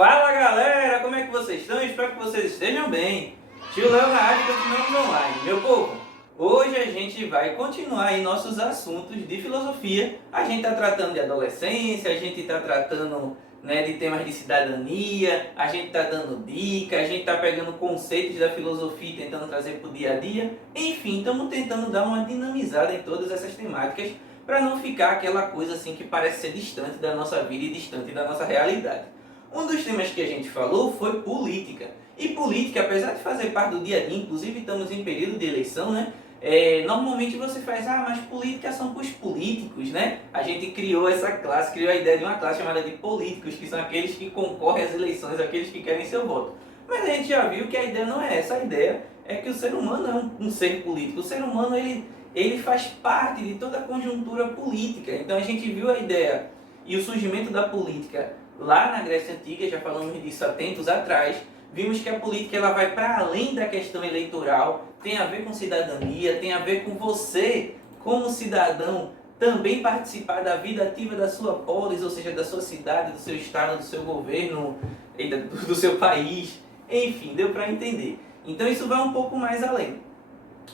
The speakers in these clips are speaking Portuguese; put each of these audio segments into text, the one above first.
Fala galera, como é que vocês estão? Espero que vocês estejam bem. Tio Léo na área e continuamos online. Meu povo, hoje a gente vai continuar aí nossos assuntos de filosofia. A gente está tratando de adolescência, a gente está tratando de temas de cidadania, a gente está dando dicas, a gente está pegando conceitos da filosofia e tentando trazer para o dia a dia. Enfim, estamos tentando dar uma dinamizada em todas essas temáticas para não ficar aquela coisa assim que parece ser distante da nossa vida e distante da nossa realidade. Um dos temas que a gente falou foi política. E política, apesar de fazer parte do dia a dia, inclusive estamos em período de eleição, né? Normalmente você faz, mas política são para os políticos, né? A gente criou essa classe, criou a ideia de uma classe chamada de políticos, que são aqueles que concorrem às eleições, aqueles que querem seu voto. Mas a gente já viu que a ideia não é essa, a ideia é que o ser humano é um ser político. O ser humano, ele faz parte de toda a conjuntura política. Então a gente viu a ideia e o surgimento da política lá na Grécia Antiga, já falamos disso há tempos atrás. Vimos que a política ela vai para além da questão eleitoral, tem a ver com cidadania, tem a ver com você, como cidadão, também participar da vida ativa da sua polis, ou seja, da sua cidade, do seu estado, do seu governo, do seu país, enfim, deu para entender. Então isso vai um pouco mais além.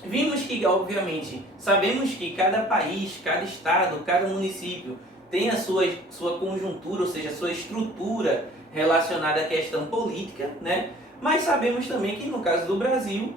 Vimos que, obviamente, sabemos que cada país, cada estado, cada município tem a sua conjuntura, ou seja, a sua estrutura relacionada à questão política, né? Mas sabemos também que no caso do Brasil,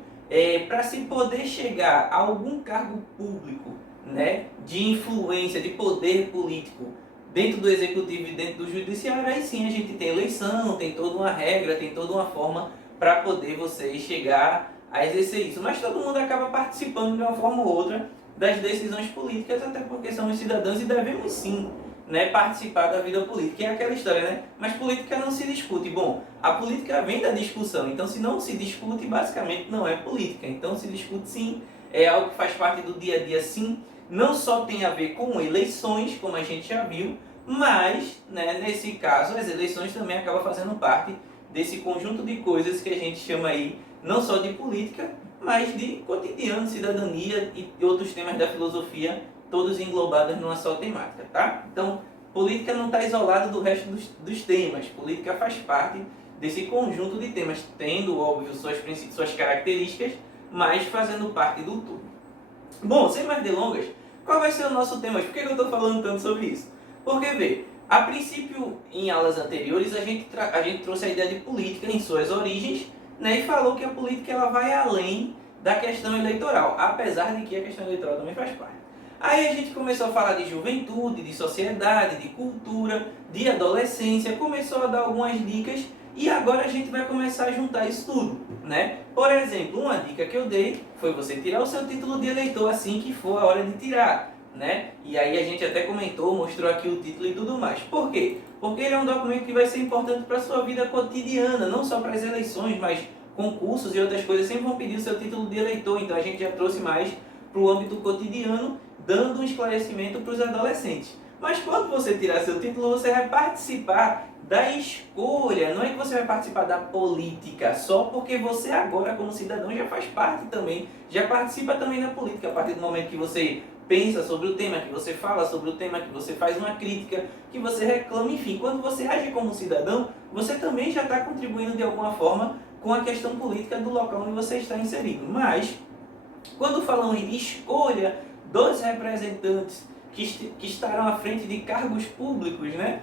para se poder chegar a algum cargo público, né, de influência, de poder político dentro do executivo e dentro do judiciário, aí sim a gente tem eleição, tem toda uma regra, tem toda uma forma para poder você chegar a exercer isso. Mas todo mundo acaba participando de uma forma ou outra das decisões políticas, até porque somos cidadãos e devemos sim, né, participar da vida política. É aquela história, né? Mas política não se discute. Bom, a política vem da discussão, então se não se discute, basicamente não é política. Então se discute sim, é algo que faz parte do dia a dia sim, não só tem a ver com eleições, como a gente já viu, mas, né, nesse caso, as eleições também acabam fazendo parte desse conjunto de coisas que a gente chama aí, não só de política, mas de cotidiano, cidadania e outros temas da filosofia, todos englobados numa só temática, tá? Então, política não está isolada do resto dos temas. Política faz parte desse conjunto de temas, tendo, óbvio, suas características, mas fazendo parte do todo. Bom, sem mais delongas, qual vai ser o nosso tema? Por que eu estou falando tanto sobre isso? Porque, vê, a princípio, em aulas anteriores, a gente trouxe a ideia de política em suas origens, né, e falou que a política ela vai além da questão eleitoral, apesar de que a questão eleitoral também faz parte. Aí a gente começou a falar de juventude, de sociedade, de cultura, de adolescência, começou a dar algumas dicas e agora a gente vai começar a juntar isso tudo, né? Por exemplo, uma dica que eu dei foi você tirar o seu título de eleitor assim que for a hora de tirar, né? E aí a gente até comentou, mostrou aqui o título e tudo mais. Por quê? Porque ele é um documento que vai ser importante para a sua vida cotidiana, não só para as eleições, mas concursos e outras coisas sempre vão pedir o seu título de eleitor, então a gente já trouxe mais para o âmbito cotidiano, dando um esclarecimento para os adolescentes. Mas quando você tirar seu título, você vai participar da escolha, não é que você vai participar da política, só porque você agora, como cidadão, já faz parte também, já participa também da política, a partir do momento que você pensa sobre o tema, que você fala sobre o tema, que você faz uma crítica, que você reclama, enfim, quando você age como cidadão, você também já está contribuindo de alguma forma com a questão política do local onde você está inserido. Mas, quando falamos de escolha dos representantes que estarão à frente de cargos públicos, né,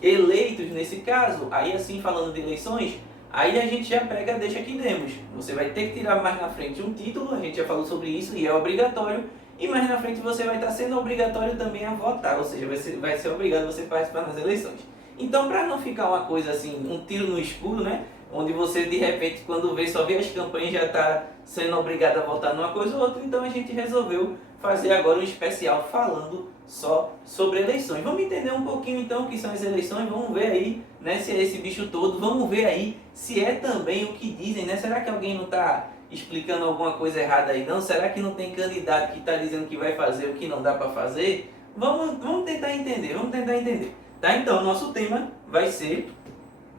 eleitos nesse caso, aí assim falando de eleições, aí a gente já pega a deixa que demos. Você vai ter que tirar mais na frente um título, a gente já falou sobre isso e é obrigatório, e mais na frente você vai estar sendo obrigatório também a votar, ou seja, vai ser obrigado você participar nas eleições. Então, para não ficar uma coisa assim, um tiro no escuro, né, onde você de repente quando só vê as campanhas já está sendo obrigado a votar numa coisa ou outra, então a gente resolveu fazer agora um especial falando só sobre eleições. Vamos entender um pouquinho então o que são as eleições, vamos ver aí, né, se é esse bicho todo, vamos ver aí se é também o que dizem, né? Será que alguém não está explicando alguma coisa errada aí não? Será que não tem candidato que está dizendo que vai fazer o que não dá para fazer? Vamos tentar entender, Tá? Então, nosso tema vai ser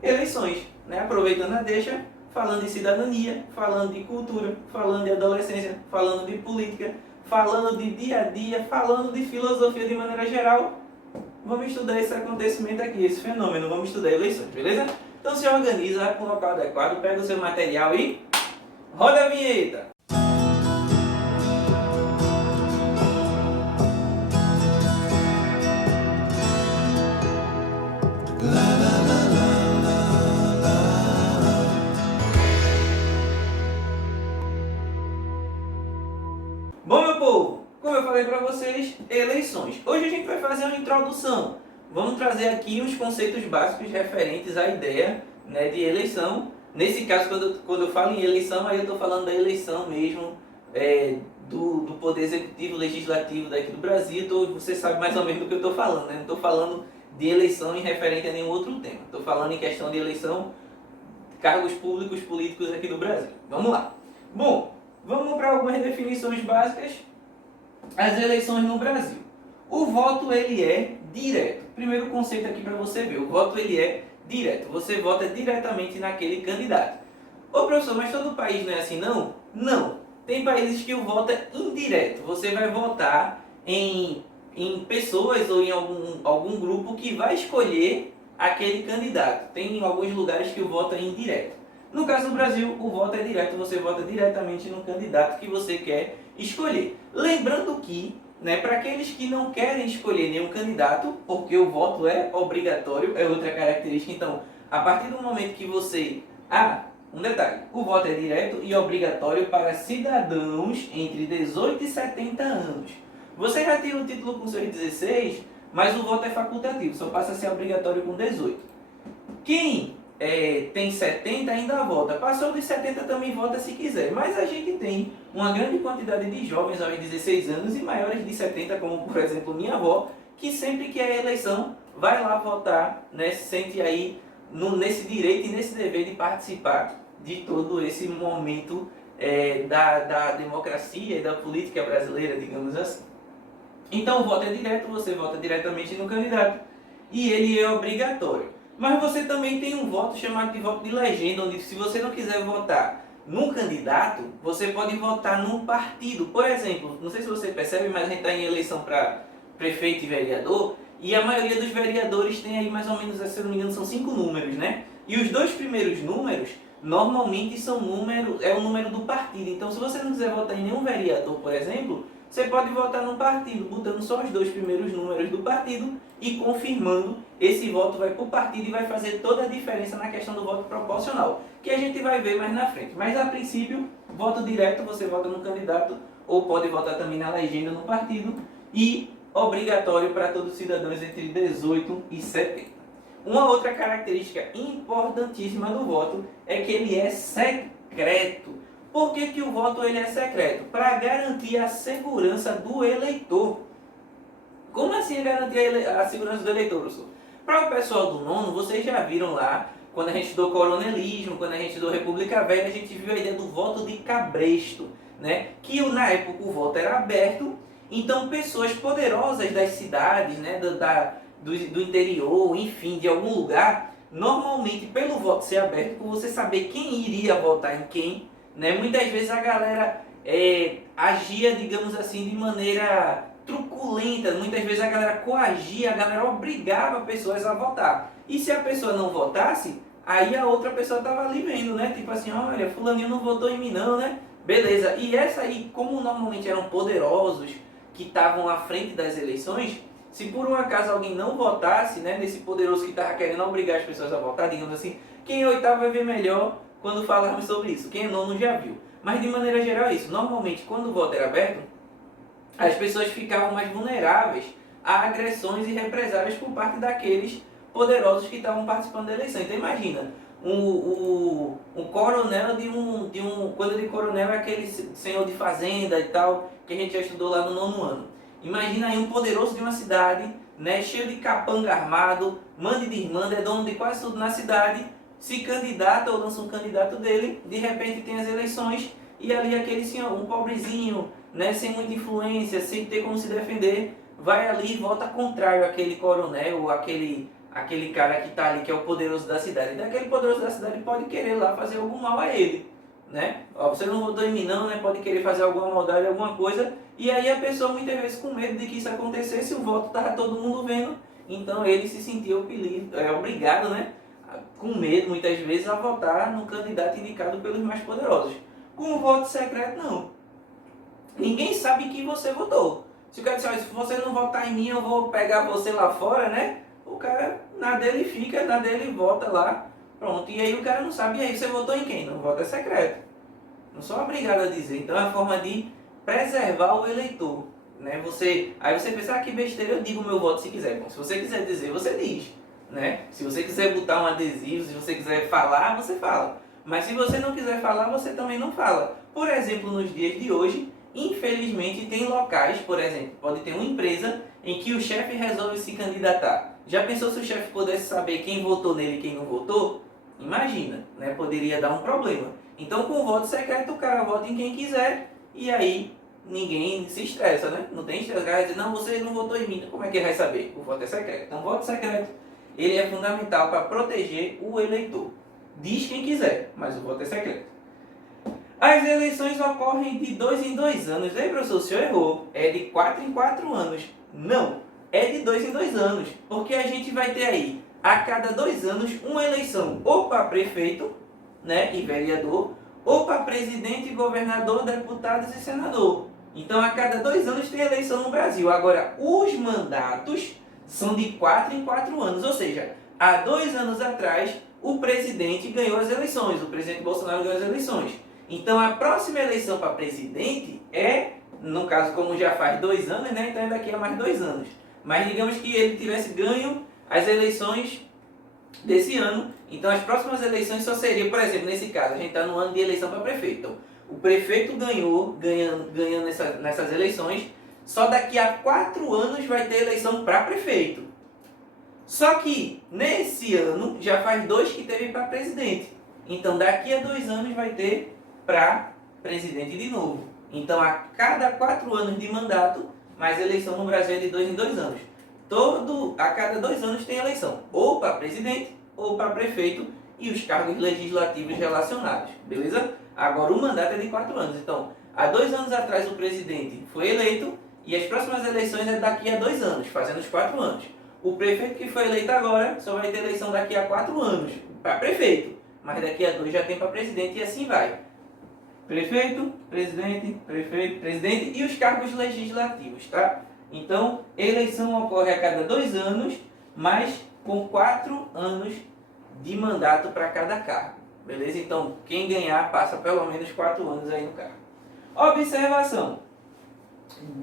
eleições, né? Aproveitando a deixa, falando de cidadania, falando de cultura, falando de adolescência, falando de política, falando de dia a dia, falando de filosofia de maneira geral. vamos estudar esse acontecimento aqui, esse fenômeno, vamos estudar eleições, beleza? Então se organiza, vai para o local adequado, pega o seu material e roda a vinheta! Bom, meu povo, como eu falei para vocês, eleições. Hoje a gente vai fazer uma introdução. Vamos trazer aqui os conceitos básicos referentes à ideia, né, de eleição. Nesse caso, quando eu falo em eleição, aí eu estou falando da eleição mesmo, do Poder Executivo, Legislativo daqui do Brasil. Você sabe mais ou menos do que eu estou falando, né? Não estou falando de eleição em referente a nenhum outro tema. Estou falando em questão de eleição, cargos públicos, políticos aqui do Brasil. Vamos lá. Bom, vamos para algumas definições básicas. As eleições no Brasil. O voto ele é direto. Primeiro conceito aqui para você ver. O voto ele é direto. Você vota diretamente naquele candidato. Ô professor, mas todo país não é assim não? Não. Tem países que o voto é indireto. Você vai votar em pessoas ou em algum grupo que vai escolher aquele candidato. Tem alguns lugares que o voto é indireto. No caso do Brasil, o voto é direto, você vota diretamente no candidato que você quer escolher. Lembrando que, né, para aqueles que não querem escolher nenhum candidato, porque o voto é obrigatório, é outra característica, então, a partir do momento que você... um detalhe, o voto é direto e obrigatório para cidadãos entre 18 e 70 anos. Você já tira o título com seus 16, mas o voto é facultativo, só passa a ser obrigatório com 18. Quem tem 70 ainda vota. Passou dos 70 também vota se quiser. Mas a gente tem uma grande quantidade de jovens aos 16 anos e maiores de 70, como por exemplo minha avó, que sempre que é eleição vai lá votar, né, se sente aí nesse direito e nesse dever de participar de todo esse momento da democracia e da política brasileira, digamos assim. Então o voto é direto, você vota diretamente no candidato e ele é obrigatório. Mas você também tem um voto chamado de voto de legenda, onde se você não quiser votar num candidato, você pode votar num partido. Por exemplo, não sei se você percebe, mas a gente está em eleição para prefeito e vereador, e a maioria dos vereadores tem aí mais ou menos, se eu não me engano, são 5 números, né? E os 2 primeiros números, normalmente são o número do partido. Então, se você não quiser votar em nenhum vereador, por exemplo, você pode votar no partido, botando só os 2 primeiros números do partido e confirmando, esse voto vai para o partido e vai fazer toda a diferença na questão do voto proporcional, que a gente vai ver mais na frente. Mas a princípio, voto direto, você vota no candidato ou pode votar também na legenda no partido e obrigatório para todos os cidadãos entre 18 e 70. Uma outra característica importantíssima do voto é que ele é secreto. Por que o voto ele é secreto? Para garantir a segurança do eleitor. Como assim garantir a segurança do eleitor, professor? Para o pessoal do nono, vocês já viram lá, quando a gente estudou coronelismo, quando a gente estudou República Velha, a gente viu a ideia do voto de cabresto, né? Que na época o voto era aberto, então pessoas poderosas das cidades, né, do interior, enfim, de algum lugar, normalmente pelo voto ser aberto, por você saber quem iria votar em quem, né? Muitas vezes a galera agia, digamos assim, de maneira truculenta. Muitas vezes a galera coagia, a galera obrigava pessoas a votar. E se a pessoa não votasse, aí a outra pessoa estava ali vendo, né? Tipo assim, olha, fulaninho não votou em mim não, né? Beleza. E essa aí, como normalmente eram poderosos que estavam à frente das eleições, se por um acaso alguém não votasse, né, nesse poderoso que estava querendo obrigar as pessoas a votar, digamos assim, quem é oitavo vai ver melhor quando falarmos sobre isso. Quem é nono já viu. Mas de maneira geral é isso. Normalmente, quando o voto era aberto, as pessoas ficavam mais vulneráveis a agressões e represálias por parte daqueles poderosos que estavam participando da eleição. Então imagina, um coronel quando eu digo coronel é aquele senhor de fazenda e tal, que a gente já estudou lá no nono ano. Imagina aí um poderoso de uma cidade, né, cheio de capanga armado, manda e desmanda, é dono de quase tudo na cidade, se candidata ou lança um candidato dele, de repente tem as eleições e ali aquele senhor, um pobrezinho, né, sem muita influência, sem ter como se defender, vai ali e vota contrário àquele coronel, ou aquele cara que está ali, que é o poderoso da cidade. Então aquele poderoso da cidade pode querer lá fazer algum mal a ele, né? Ó, você não votou em mim não, né? Pode querer fazer alguma maldade, alguma coisa. E aí a pessoa muitas vezes com medo de que isso acontecesse, o voto estava todo mundo vendo. Então ele se sentiu obrigado, né? Com medo muitas vezes a votar no candidato indicado pelos mais poderosos. Com o voto secreto não. Ninguém sabe que você votou. Se o cara disser, se você não votar em mim, eu vou pegar você lá fora, né? O cara, na dele fica, na dele vota lá. Pronto. E aí o cara não sabe, e aí você votou em quem? Não, o voto é secreto. Não sou obrigado a dizer. Então é uma forma de preservar o eleitor. Né? Aí você pensa, que besteira, eu digo o meu voto se quiser. Bom, se você quiser dizer, você diz. Né? Se você quiser botar um adesivo, se você quiser falar, você fala. Mas se você não quiser falar, você também não fala. Por exemplo, nos dias de hoje, infelizmente tem locais, por exemplo, pode ter uma empresa em que o chefe resolve se candidatar. Já pensou se o chefe pudesse saber quem votou nele e quem não votou? Imagina, né? Poderia dar um problema. Então com o voto secreto o cara vota em quem quiser e aí ninguém se estressa, né? Não tem estresse, o cara vai dizer, não, você não votou em mim, como é que ele vai saber? O voto é secreto. Então o voto secreto ele é fundamental para proteger o eleitor. Diz quem quiser, mas o voto é secreto. As eleições ocorrem de 2 em 2 anos. Ei, professor, o senhor errou. É de 4 em 4 anos. Não, é de 2 em 2 anos. Porque a gente vai ter aí, a cada 2 anos, uma eleição ou para prefeito, né, e vereador, ou para presidente, governador, deputados e senador. Então, a cada 2 anos tem eleição no Brasil. Agora, os mandatos são de 4 em 4 anos. Ou seja, há 2 anos atrás, o presidente ganhou as eleições. O presidente Bolsonaro ganhou as eleições. Então a próxima eleição para presidente é, no caso como já faz 2 anos, né? Então é daqui a mais 2 anos. Mas digamos que ele tivesse ganho as eleições desse ano, então as próximas eleições só seriam, por exemplo, nesse caso, a gente está no ano de eleição para prefeito. Então, o prefeito ganhando nessas eleições, só daqui a 4 anos vai ter eleição para prefeito. Só que nesse ano já faz 2 que teve para presidente. Então daqui a 2 anos vai ter para presidente de novo. Então, a cada 4 anos de mandato, mas a eleição no Brasil é de 2 em 2 anos. A cada 2 anos tem eleição, ou para presidente, ou para prefeito, e os cargos legislativos relacionados, beleza? Agora, o mandato é de 4 anos. Então, há 2 anos atrás o presidente foi eleito, e as próximas eleições é daqui a 2 anos, fazendo os 4 anos. O prefeito que foi eleito agora, só vai ter eleição daqui a 4 anos, para prefeito. Mas daqui a 2 já tem para presidente, e assim vai. Prefeito, presidente e os cargos legislativos, tá? Então, eleição ocorre a cada 2 anos, mas com 4 anos de mandato para cada cargo, beleza? Então, quem ganhar passa pelo menos 4 anos aí no cargo. Observação.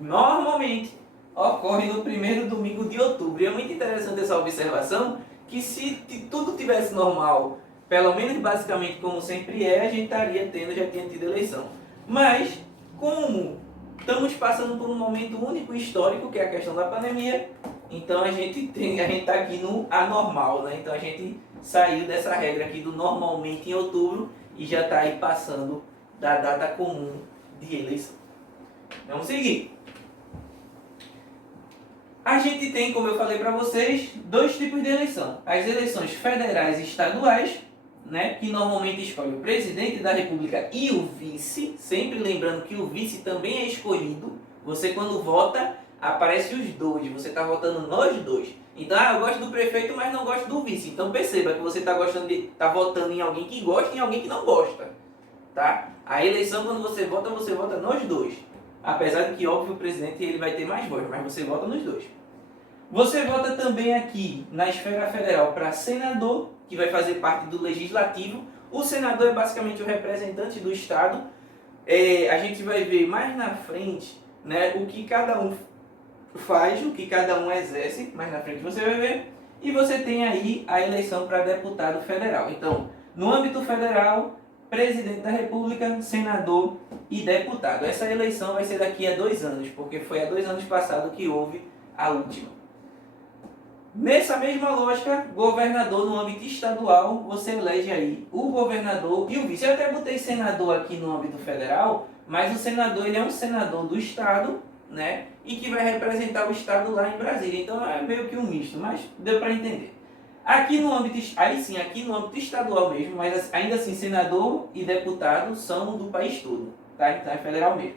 Normalmente, ocorre no primeiro domingo de outubro. E é muito interessante essa observação, que se tudo tivesse normal, pelo menos basicamente como sempre é, a gente já tinha tido eleição. Mas, como estamos passando por um momento único histórico, que é a questão da pandemia, então a gente está aqui no anormal, né? Então a gente saiu dessa regra aqui do normalmente em outubro e já está aí passando da data comum de eleição. Vamos seguir. A gente tem, como eu falei para vocês, 2 tipos de eleição. As eleições federais e estaduais, né, que normalmente escolhe o presidente da república e o vice, sempre lembrando que o vice também é escolhido. Você quando vota, aparece os 2, você está votando nos 2. Então, eu gosto do prefeito, mas não gosto do vice. Então perceba que você está votando em alguém que gosta e em alguém que não gosta. Tá? A eleição, quando você vota nos 2. Apesar de que, óbvio, o presidente ele vai ter mais voz, mas você vota nos 2. Você vota também aqui na esfera federal para senador, que vai fazer parte do legislativo. O senador é basicamente o representante do Estado. A gente vai ver mais na frente, né, o que cada um faz, o que cada um exerce. Mais na frente você vai ver. E você tem aí a eleição para deputado federal. Então, no âmbito federal, presidente da república, senador e deputado. Essa eleição vai ser daqui a 2 anos, porque foi há 2 anos passado que houve a última. Nessa mesma lógica, governador no âmbito estadual, você elege aí o governador e o vice. Eu até botei senador aqui no âmbito federal, mas o senador ele é um senador do estado, né? E que vai representar o estado lá em Brasília. Então é meio que um misto, mas deu para entender. Aqui no âmbito, aí sim, aqui no âmbito estadual mesmo, mas ainda assim senador e deputado são do país todo, tá? Então é federal mesmo.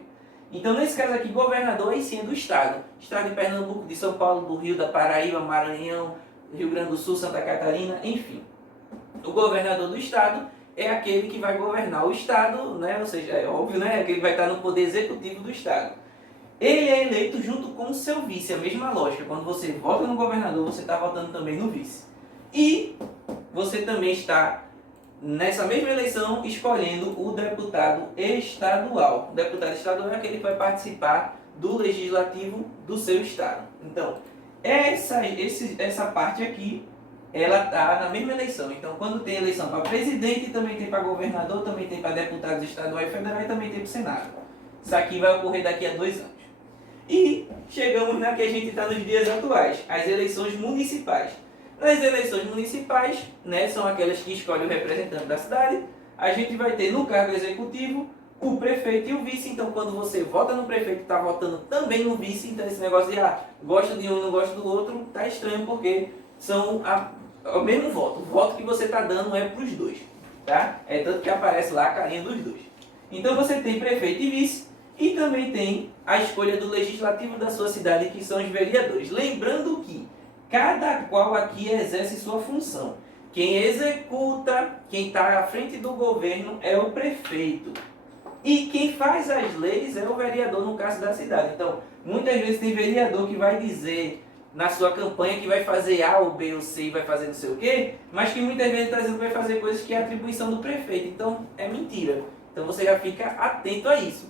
Então nesse caso aqui, governador aí sim é do estado. Estado de Pernambuco, de São Paulo, do Rio, da Paraíba, Maranhão, Rio Grande do Sul, Santa Catarina, enfim. O governador do estado é aquele que vai governar o estado, né? Ou seja, é óbvio, né? Aquele que vai estar no poder executivo do estado. Ele é eleito junto com o seu vice, a mesma lógica. Quando você vota no governador, você está votando também no vice. E você também está, nessa mesma eleição, escolhendo o deputado estadual. O deputado estadual é aquele que vai participar do legislativo do seu estado. Então, essa parte aqui, ela está na mesma eleição. Então, quando tem eleição para presidente, também tem para governador, também tem para deputados estaduais e federais, e também tem para o Senado. Isso aqui vai ocorrer daqui a 2 anos. E chegamos na que a gente está nos dias atuais, as eleições municipais. Nas eleições municipais, né, são aquelas que escolhem o representante da cidade. A gente vai ter no cargo executivo o prefeito e o vice. Então, quando você vota no prefeito, está votando também no vice. Então, esse negócio de gosta de um e não gosta do outro, tá estranho, porque são o mesmo voto. O voto que você está dando é para os dois. Tá? É tanto que aparece lá a carinha dos dois. Então, você tem prefeito e vice. E também tem a escolha do legislativo da sua cidade, que são os vereadores. Lembrando que cada qual aqui exerce sua função. Quem executa, quem está à frente do governo é o prefeito. E quem faz as leis é o vereador, no caso da cidade. Então, muitas vezes tem vereador que vai dizer na sua campanha que vai fazer A ou B ou C e vai fazer não sei o quê, mas que muitas vezes está dizendo que vai fazer coisas que é atribuição do prefeito. Então, é mentira. Então, você já fica atento a isso.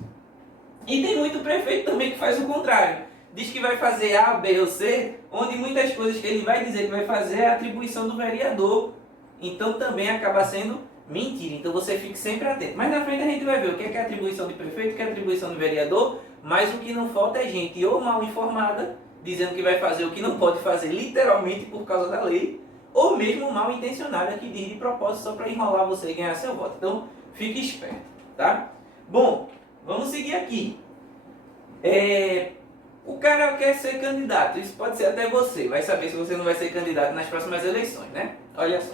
E tem muito prefeito também que faz o contrário. Diz que vai fazer A, B ou C, onde muitas coisas que ele vai dizer que vai fazer é atribuição do vereador. Então também acaba sendo mentira. Então você fique sempre atento. Mas na frente a gente vai ver o que é atribuição de prefeito, o que é atribuição do vereador, mas o que não falta é gente ou mal informada, dizendo que vai fazer o que não pode fazer literalmente por causa da lei, ou mesmo mal intencionada que diz de propósito só para enrolar você e ganhar seu voto. Então fique esperto, tá? Bom, vamos seguir aqui. O cara quer ser candidato, isso pode ser até você, vai saber se você não vai ser candidato nas próximas eleições, né? Olha só.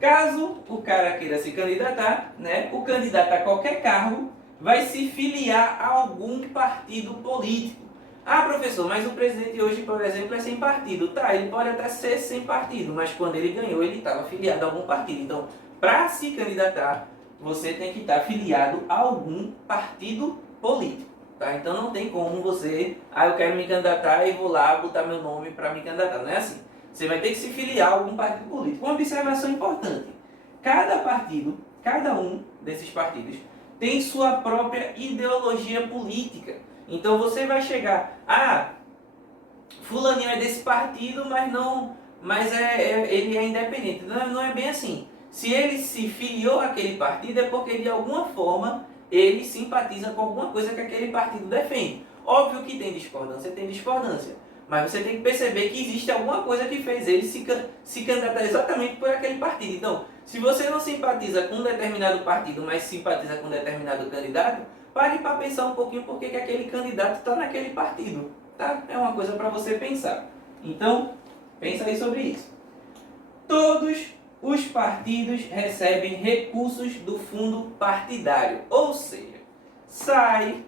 Caso o cara queira se candidatar, né? O candidato a qualquer cargo vai se filiar a algum partido político. Ah, professor, mas o presidente hoje, por exemplo, é sem partido. Tá, ele pode até ser sem partido, mas quando ele ganhou, ele estava filiado a algum partido. Então, para se candidatar, você tem que estar filiado a algum partido político. Tá? Então não tem como você, eu quero me candidatar e vou lá botar meu nome para me candidatar. Não é assim. Você vai ter que se filiar a algum partido político. Uma observação importante. Cada partido, cada um desses partidos, tem sua própria ideologia política. Então você vai chegar, fulaninho é desse partido, mas ele é independente. Não é bem assim. Se ele se filiou àquele partido é porque de alguma forma ele simpatiza com alguma coisa que aquele partido defende. Óbvio que tem discordância. Mas você tem que perceber que existe alguma coisa que fez ele se candidatar exatamente por aquele partido. Então, se você não simpatiza com um determinado partido, mas simpatiza com um determinado candidato, pare para pensar um pouquinho por que aquele candidato está naquele partido. Tá? É uma coisa para você pensar. Então, pensa aí sobre isso. Todos os partidos recebem recursos do fundo partidário, ou seja, sai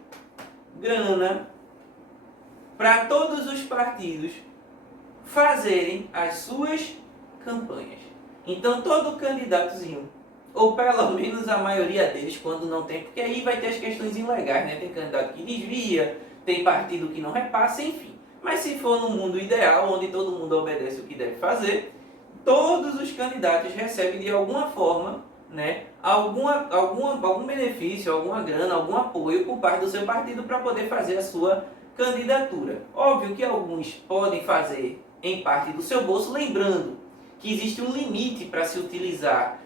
grana para todos os partidos fazerem as suas campanhas. Então todo candidatozinho, ou pelo menos a maioria deles, quando não tem, porque aí vai ter as questões ilegais, né? Tem candidato que desvia, tem partido que não repassa, enfim. Mas se for no mundo ideal, onde todo mundo obedece o que deve fazer, todos os candidatos recebem de alguma forma, né, algum benefício, alguma grana, algum apoio por parte do seu partido para poder fazer a sua candidatura. Óbvio que alguns podem fazer em parte do seu bolso, lembrando que existe um limite para se utilizar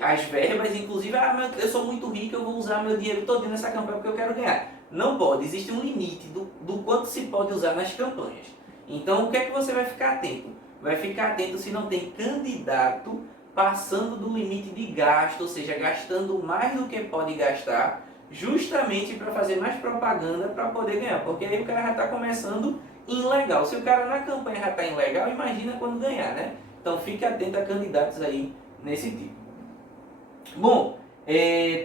as verbas, inclusive, eu sou muito rico, eu vou usar meu dinheiro todo nessa campanha porque eu quero ganhar. Não pode, existe um limite do quanto se pode usar nas campanhas. Então, o que é que você vai ficar atento? Vai ficar atento se não tem candidato passando do limite de gasto, ou seja, gastando mais do que pode gastar, justamente para fazer mais propaganda para poder ganhar, porque aí o cara já está começando ilegal. Se o cara na campanha já está ilegal, imagina quando ganhar, né? Então fique atento a candidatos aí nesse tipo. Bom,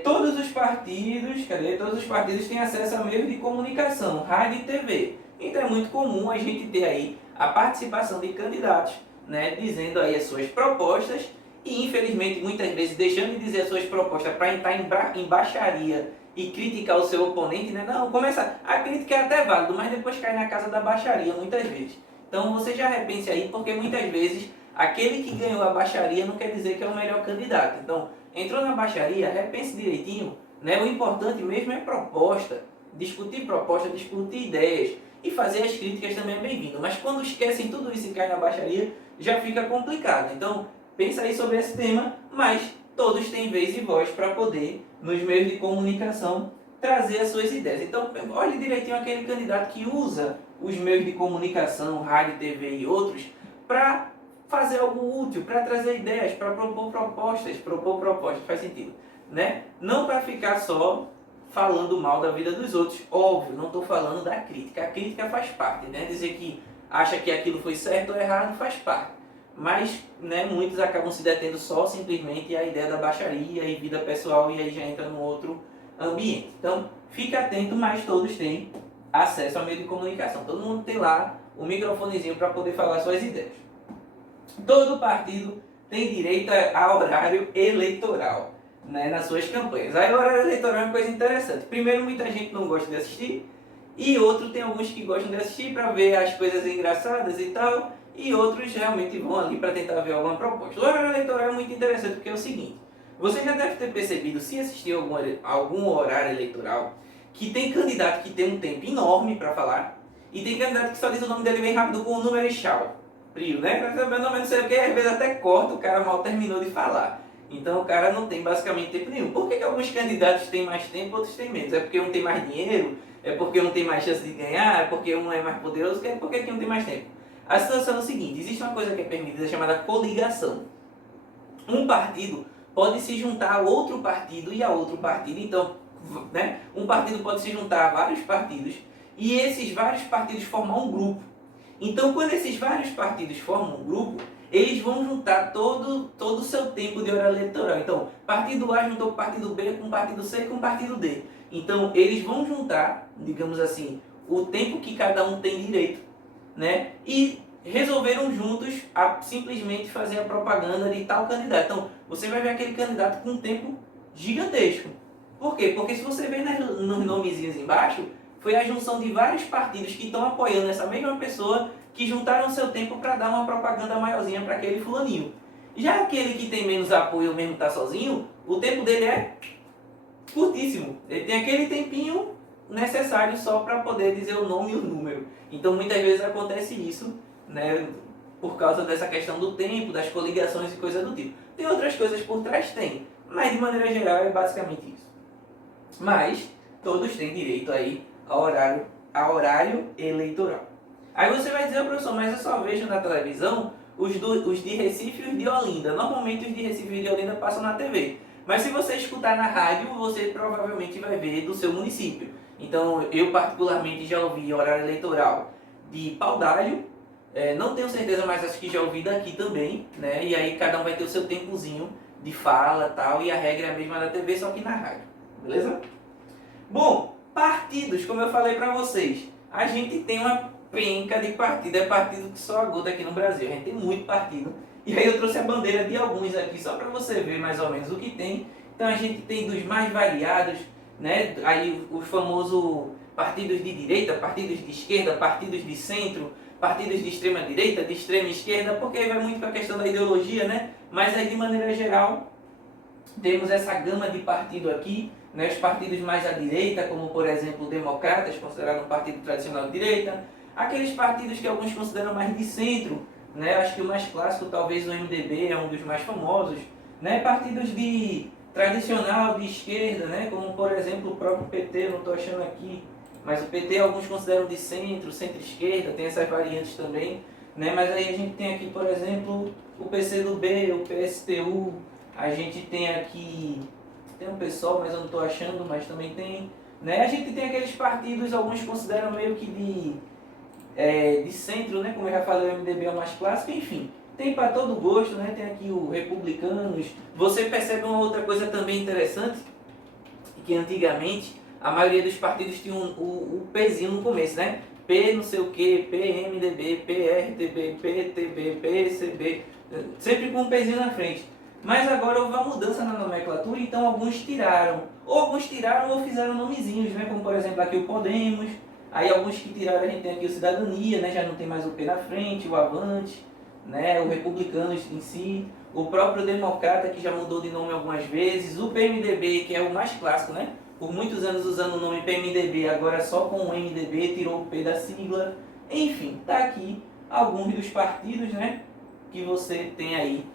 todos os partidos têm acesso a meios de comunicação, rádio e TV. Então é muito comum a gente ter aí a participação de candidatos, né, dizendo aí as suas propostas e infelizmente muitas vezes deixando de dizer as suas propostas para entrar em baixaria e criticar o seu oponente, né? Não, começa, a crítica é até válido, mas depois cai na casa da baixaria muitas vezes. Então você já repense aí, porque muitas vezes aquele que ganhou a baixaria não quer dizer que é o melhor candidato. Então, entrou na baixaria, repense direitinho, né? O importante mesmo é proposta, discutir ideias e fazer as críticas também é bem-vindo. Mas quando esquecem tudo isso e caem na baixaria, já fica complicado. Então, pensa aí sobre esse tema, mas todos têm vez e voz para poder, nos meios de comunicação, trazer as suas ideias. Então, olhe direitinho aquele candidato que usa os meios de comunicação, rádio, TV e outros, para fazer algo útil, para trazer ideias, para propor propostas, faz sentido, né? Não para ficar só falando mal da vida dos outros, óbvio, não estou falando da crítica, a crítica faz parte, né? Dizer que acha que aquilo foi certo ou errado faz parte, mas, né, muitos acabam se detendo só simplesmente à ideia da baixaria e vida pessoal e aí já entra num outro ambiente. Então, fique atento, mas todos têm acesso ao meio de comunicação, todo mundo tem lá o microfonezinho para poder falar suas ideias. Todo partido tem direito a horário eleitoral, né, nas suas campanhas. Aí o horário eleitoral é uma coisa interessante. Primeiro, muita gente não gosta de assistir, e outro tem alguns que gostam de assistir para ver as coisas engraçadas e tal, e outros realmente vão ali para tentar ver alguma proposta. O horário eleitoral é muito interessante porque é o seguinte, você já deve ter percebido, se assistir algum horário eleitoral, que tem candidato que tem um tempo enorme para falar, e tem candidato que só diz o nome dele bem rápido com o número e tchau. Frio, né? Meu nome não sei o que, às vezes até corta, o cara mal terminou de falar. Então o cara não tem basicamente tempo nenhum. Por que alguns candidatos têm mais tempo, outros têm menos? É porque um tem mais dinheiro? É porque um tem mais chance de ganhar? É porque um é mais poderoso? É porque um tem mais tempo? A situação é o seguinte, existe uma coisa que é permitida chamada coligação. Um partido pode se juntar a outro partido e a outro partido. Então, né, um partido pode se juntar a vários partidos e esses vários partidos formar um grupo. Então, quando esses vários partidos formam um grupo, eles vão juntar todo o seu tempo de horário eleitoral. Então, partido A juntou com o partido B, com o partido C e com o partido D. Então, eles vão juntar, digamos assim, o tempo que cada um tem direito, né? E resolveram juntos simplesmente fazer a propaganda de tal candidato. Então, você vai ver aquele candidato com um tempo gigantesco. Por quê? Porque se você ver nos nomezinhos embaixo, foi a junção de vários partidos que estão apoiando essa mesma pessoa que juntaram seu tempo para dar uma propaganda maiorzinha para aquele fulaninho. Já aquele que tem menos apoio ou mesmo está sozinho, o tempo dele é curtíssimo. Ele tem aquele tempinho necessário só para poder dizer o nome e o número. Então muitas vezes acontece isso, né, por causa dessa questão do tempo, das coligações e coisas do tipo. Tem outras coisas por trás? Tem, mas de maneira geral é basicamente isso. Mas todos têm direito aí a horário eleitoral. Aí você vai dizer, professor, mas eu só vejo na televisão os de Recife e os de Olinda. Normalmente os de Recife e de Olinda passam na TV. Mas se você escutar na rádio, você provavelmente vai ver do seu município. Então eu particularmente já ouvi horário eleitoral de Paudalho, não tenho certeza, mas acho que já ouvi daqui também, né? E aí cada um vai ter o seu tempozinho de fala e tal, e a regra é a mesma da TV, só que na rádio, beleza? Bom, partidos, como eu falei pra vocês, a gente tem uma penca de partido, é partido que só aguda aqui no Brasil, a gente tem muito partido. E aí eu trouxe a bandeira de alguns aqui, só para você ver mais ou menos o que tem. Então a gente tem dos mais variados, né? Aí os famosos partidos de direita, partidos de esquerda, partidos de centro, partidos de extrema direita, de extrema esquerda, porque aí vai muito com a questão da ideologia, né? Mas aí de maneira geral, temos essa gama de partido aqui, né? Os partidos mais à direita, como por exemplo Democratas, considerado um partido tradicional de direita, aqueles partidos que alguns consideram mais de centro, né? Acho que o mais clássico talvez o MDB é um dos mais famosos, né? Partidos de tradicional de esquerda, né? Como por exemplo o próprio PT, não estou achando aqui, mas o PT alguns consideram de centro, centro-esquerda, tem essas variantes também, né? Mas aí a gente tem aqui, por exemplo, o PCdoB, o PSTU, a gente tem aqui, tem um PSOL, mas eu não estou achando, mas também tem, né? A gente tem aqueles partidos, alguns consideram meio que de centro, né? Como eu já falei, o MDB é o mais clássico, enfim. tem para todo gosto, né? Tem aqui o Republicanos. Você percebe uma outra coisa também interessante, que antigamente a maioria dos partidos tinha o Pzinho no começo, né? P não sei o que, PMDB, PRTB, PTB, PCB, sempre com um Pzinho na frente. Mas agora houve uma mudança na nomenclatura, então alguns tiraram. Ou alguns tiraram ou fizeram nomezinhos, né? Como por exemplo aqui o Podemos. Aí alguns que tiraram, a gente tem aqui o Cidadania, né? Já não tem mais o P na frente, o Avante, né? O Republicanos em si. O próprio Democrata, que já mudou de nome algumas vezes. O PMDB, que é o mais clássico, né? Por muitos anos usando o nome PMDB, agora só com o MDB, tirou o P da sigla. Enfim, tá aqui alguns dos partidos, né? Que você tem aí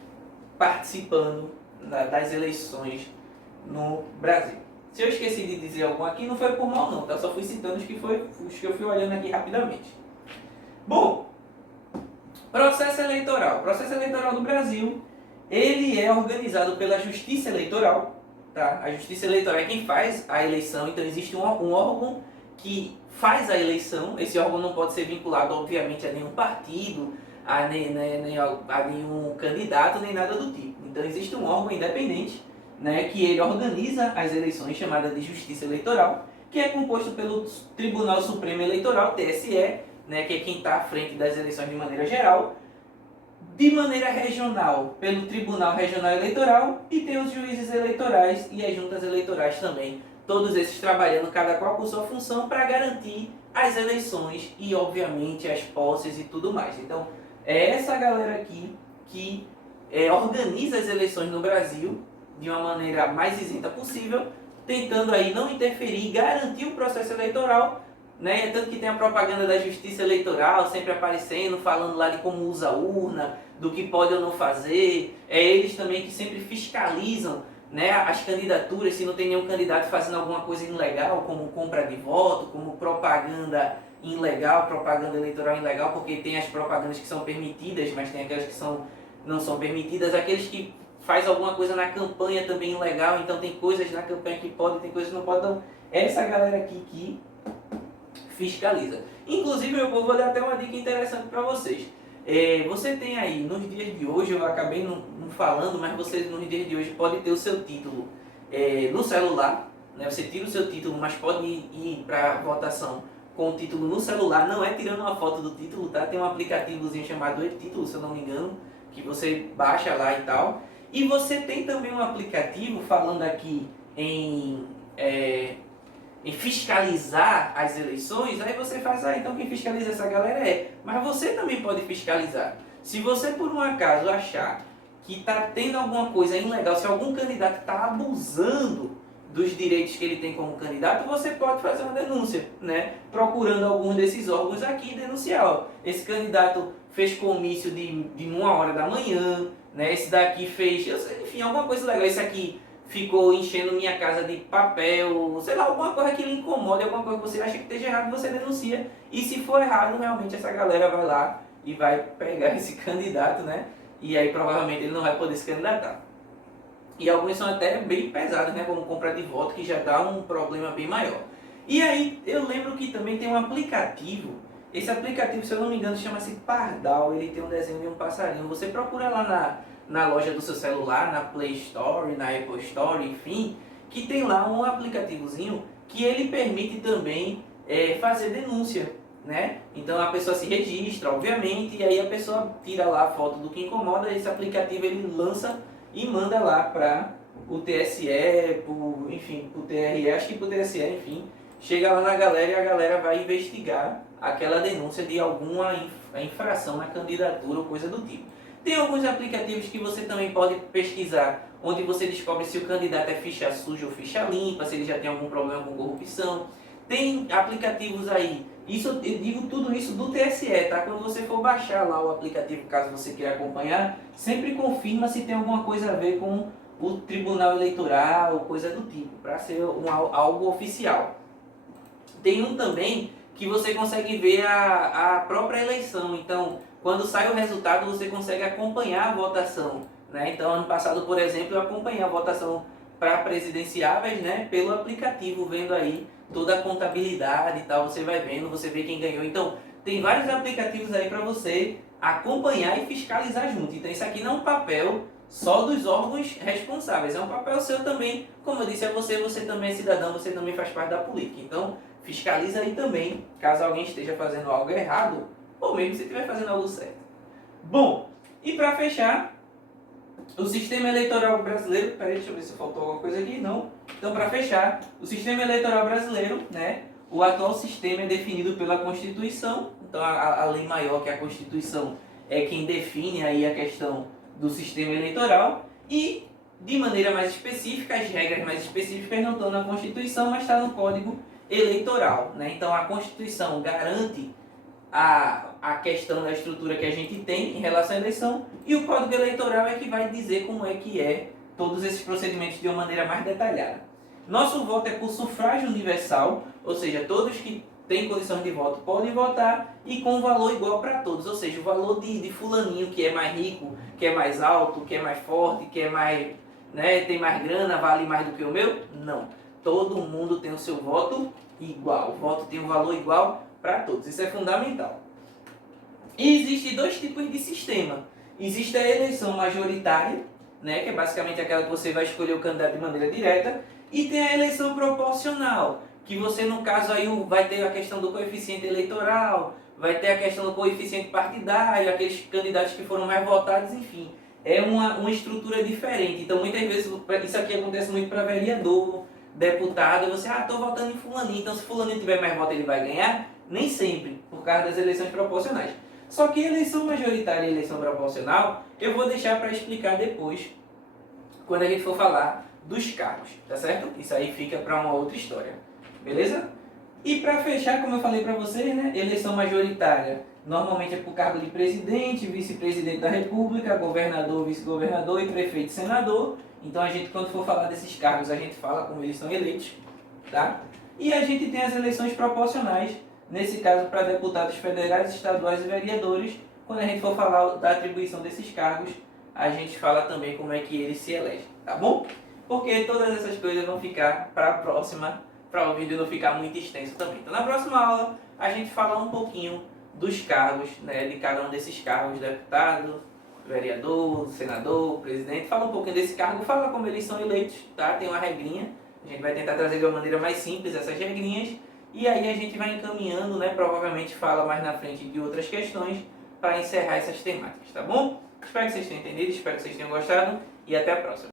participando das eleições no Brasil. Se eu esqueci de dizer algum aqui, não foi por mal não, tá? Só fui citando os que eu fui olhando aqui rapidamente. Bom, processo eleitoral. O processo eleitoral do Brasil, ele é organizado pela Justiça Eleitoral, tá? A Justiça Eleitoral é quem faz a eleição, então existe um órgão que faz a eleição. Esse órgão não pode ser vinculado, obviamente, a nenhum partido, a nenhum candidato, nem nada do tipo. Então existe um órgão independente, né, que ele organiza as eleições, chamada de Justiça Eleitoral, que é composto pelo Tribunal Supremo Eleitoral, TSE, né, que é quem está à frente das eleições de maneira geral, de maneira regional, pelo Tribunal Regional Eleitoral, e tem os juízes eleitorais e as juntas eleitorais também, todos esses trabalhando cada qual com sua função para garantir as eleições e, obviamente, as posses e tudo mais. Então, é essa galera aqui que organiza as eleições no Brasil de uma maneira mais isenta possível, tentando aí não interferir e garantir o processo eleitoral, né? Tanto que tem a propaganda da Justiça Eleitoral sempre aparecendo, falando lá de como usa a urna, do que pode ou não fazer. É eles também que sempre fiscalizam, né, as candidaturas, se não tem nenhum candidato fazendo alguma coisa ilegal, como compra de voto, como propaganda ilegal, propaganda eleitoral ilegal, porque tem as propagandas que são permitidas, mas tem aquelas que não são permitidas, aqueles que faz alguma coisa na campanha também ilegal, então tem coisas na campanha que podem, tem coisas que não podem. Então, essa galera aqui que fiscaliza. Inclusive, meu povo, vou dar até uma dica interessante para vocês. Você tem aí, nos dias de hoje, eu acabei não falando, mas você nos dias de hoje pode ter o seu título no celular, né? Você tira o seu título, mas pode ir para votação com o título no celular, não é tirando uma foto do título, tá? Tem um aplicativozinho chamado e-título, se eu não me engano, que você baixa lá e tal. E você tem também um aplicativo falando aqui em fiscalizar as eleições. Aí você faz, então quem fiscaliza essa galera mas você também pode fiscalizar. Se você por um acaso achar que está tendo alguma coisa ilegal, se algum candidato está abusando dos direitos que ele tem como candidato, você pode fazer uma denúncia, né? Procurando algum desses órgãos aqui e denunciar. Ó, esse candidato fez comício de 1h da manhã, né? Esse daqui fez, enfim, alguma coisa legal. Esse aqui ficou enchendo minha casa de papel, sei lá, alguma coisa que lhe incomoda, alguma coisa que você acha que esteja errado, você denuncia. E se for errado, realmente essa galera vai lá e vai pegar esse candidato, né? E aí provavelmente ele não vai poder se candidatar. E alguns são até bem pesados, né? Como compra de voto, que já dá um problema bem maior. E aí eu lembro que também tem um aplicativo. Esse aplicativo, se eu não me engano, chama-se Pardal. Ele tem um desenho de um passarinho. Você procura lá na loja do seu celular, na Play Store, na Apple Store, enfim, que tem lá um aplicativozinho que ele permite também fazer denúncia, né? Então a pessoa se registra, obviamente, e aí a pessoa tira lá a foto do que incomoda. Esse aplicativo ele lança e manda lá para o TSE, enfim, para o TRE, acho que para o TSE, enfim, chega lá na galera e a galera vai investigar aquela denúncia de alguma infração na candidatura ou coisa do tipo. Tem alguns aplicativos que você também pode pesquisar, onde você descobre se o candidato é ficha suja ou ficha limpa, se ele já tem algum problema com corrupção. Tem aplicativos aí, eu digo tudo isso do TSE, tá? Quando você for baixar lá o aplicativo, caso você queira acompanhar, sempre confirma se tem alguma coisa a ver com o Tribunal Eleitoral ou coisa do tipo, para ser algo oficial. Tem um também que você consegue ver a própria eleição, então quando sai o resultado você consegue acompanhar a votação, né? Então ano passado, por exemplo, eu acompanhei a votação para presidenciáveis, né, pelo aplicativo, vendo aí toda a contabilidade e tal, você vai vendo, você vê quem ganhou. Então tem vários aplicativos aí para você acompanhar e fiscalizar junto. Então isso aqui não é um papel só dos órgãos responsáveis, é um papel seu também. Como eu disse a você, você também é cidadão, você também faz parte da política. Então fiscaliza aí também, caso alguém esteja fazendo algo errado, ou mesmo se estiver fazendo algo certo. Bom, e para fechar, o sistema eleitoral brasileiro, peraí, deixa eu ver se faltou alguma coisa aqui, não. Então, para fechar, o sistema eleitoral brasileiro, né, o atual sistema é definido pela Constituição. Então, a lei maior, que é a Constituição, é quem define aí a questão do sistema eleitoral. E, de maneira mais específica, as regras mais específicas não estão na Constituição, mas está no Código Eleitoral, né? Então, a Constituição garante a questão da estrutura que a gente tem em relação à eleição, e o Código Eleitoral é que vai dizer como é que é todos esses procedimentos de uma maneira mais detalhada. Nosso voto é por sufrágio universal, ou seja, todos que têm condição de voto podem votar, e com valor igual para todos, ou seja, o valor de fulaninho que é mais rico, que é mais alto, que é mais forte, que é mais, né, tem mais grana, vale mais do que o meu? Não. Todo mundo tem o seu voto igual, o voto tem um valor igual para todos, isso é fundamental. E existem dois tipos de sistema. Existe a eleição majoritária, né, que é basicamente aquela que você vai escolher o candidato de maneira direta, e tem a eleição proporcional, que você, no caso, aí vai ter a questão do coeficiente eleitoral, vai ter a questão do coeficiente partidário, aqueles candidatos que foram mais votados, enfim. É uma estrutura diferente. Então, muitas vezes, isso aqui acontece muito para vereador, deputado, você, estou votando em fulaninho, então se fulaninho tiver mais votos ele vai ganhar? Nem sempre, por causa das eleições proporcionais. Só que eleição majoritária e eleição proporcional, eu vou deixar para explicar depois, quando a gente for falar dos cargos, tá certo? Isso aí fica para uma outra história, beleza? E para fechar, como eu falei para vocês, né, eleição majoritária normalmente é por cargo de presidente, vice-presidente da república, governador, vice-governador e prefeito e senador. Então a gente, quando for falar desses cargos, a gente fala como eles são eleitos, tá? E a gente tem as eleições proporcionais, nesse caso para deputados federais, estaduais e vereadores. Quando a gente for falar da atribuição desses cargos, a gente fala também como é que eles se elegem, tá bom? Porque todas essas coisas vão ficar para a próxima, para o vídeo não ficar muito extenso também. Então na próxima aula a gente fala um pouquinho dos cargos, né, de cada um desses cargos, deputado, vereador, senador, presidente, fala um pouquinho desse cargo, fala como eles são eleitos, tá? Tem uma regrinha, a gente vai tentar trazer de uma maneira mais simples essas regrinhas, e aí a gente vai encaminhando, né, provavelmente fala mais na frente de outras questões para encerrar essas temáticas, tá bom? Espero que vocês tenham entendido, espero que vocês tenham gostado, e até a próxima.